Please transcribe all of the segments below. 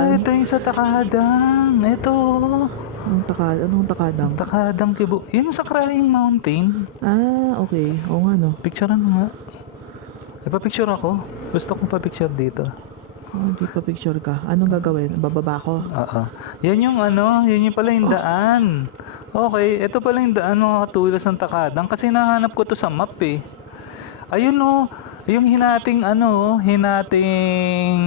Ah, ito yung sa Takadang. Ito. Anong takad? Anong takadang? Takadang Kibu. Yung sa Crying Mountain. Ah, okay. Oo nga no. Picturean mo nga. Ipapicture ako. Gusto kong pa-picture dito. Oh, Hindi pa picture ka. Anong gagawin? Bababa ko? Oo. Yan yung ano, yun yung pala yung daan. Okay, ito pala yung daan mga katulas ng Takadang kasi nahanap ko to sa map eh. Ayun oh, yung hinating ano, hinating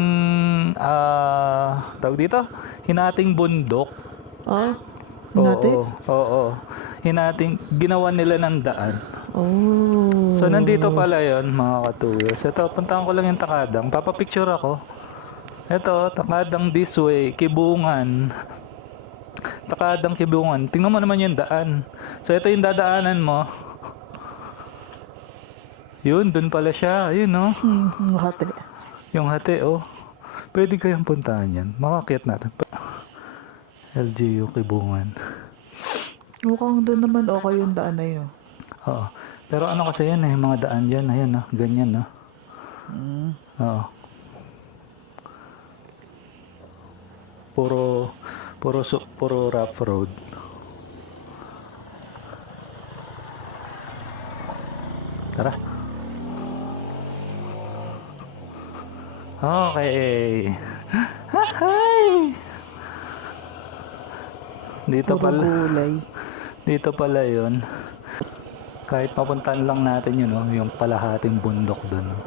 ah, tawag dito, hinating bundok. Ah, hinati? Oo, oo. Hinating ginawa nila ng daan. Oh. So nandito pala 'yon mga katulas. Ito, puntahan ko lang yung Takadang. Papapicture ako. Ito, Takadang this way, Kibungan. Takadang Kibungan. Tingnan mo naman yung daan. So ito yung dadaanan mo. Yun, dun pala siya. Ayun, no? Hmm, hmm, hati. Yung hati, oh. Pwede kayang puntahan yan. Makakit natin. LGU Kibungan. Mukhang doon naman okay yung daan na yun. Oo. Pero ano kasi yan eh, mga daan yan. Ayan, no? Ganyan, no? Hmm. Oo. Puro puro puro rough road. Tara. Okay. Hi. Dito Puro pala. gulay. Dito pala 'yon. Kahit mapuntahan lang natin yun, no? yung kalahating bundok doon. No?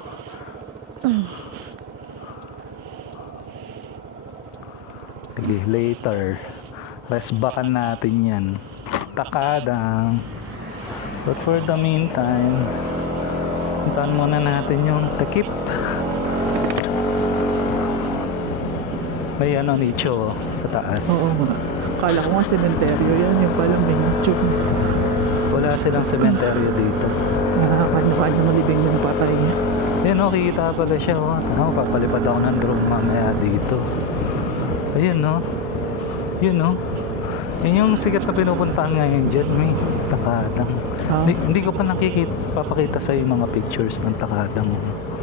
Sige, later. Resbakan natin yan. Takadang. But for the meantime, puntahan muna natin yung takip. May ano nicho sa taas. Oo nga. Kala ko nga sementeryo yan. Yung pala may YouTube. Wala silang sementeryo dito. Nakakanya-kanya malibing yung patay. Ayun o, kita pala siya o. Ano, papalipad ako ng drone mamaya dito. Ayun o. Yun o. Yun yung sikat na pinupuntahan ngayon dyan. May takadang. Ah. Hindi, hindi ko pa nakikita, papakita sa yung mga pictures ng takadang. oh.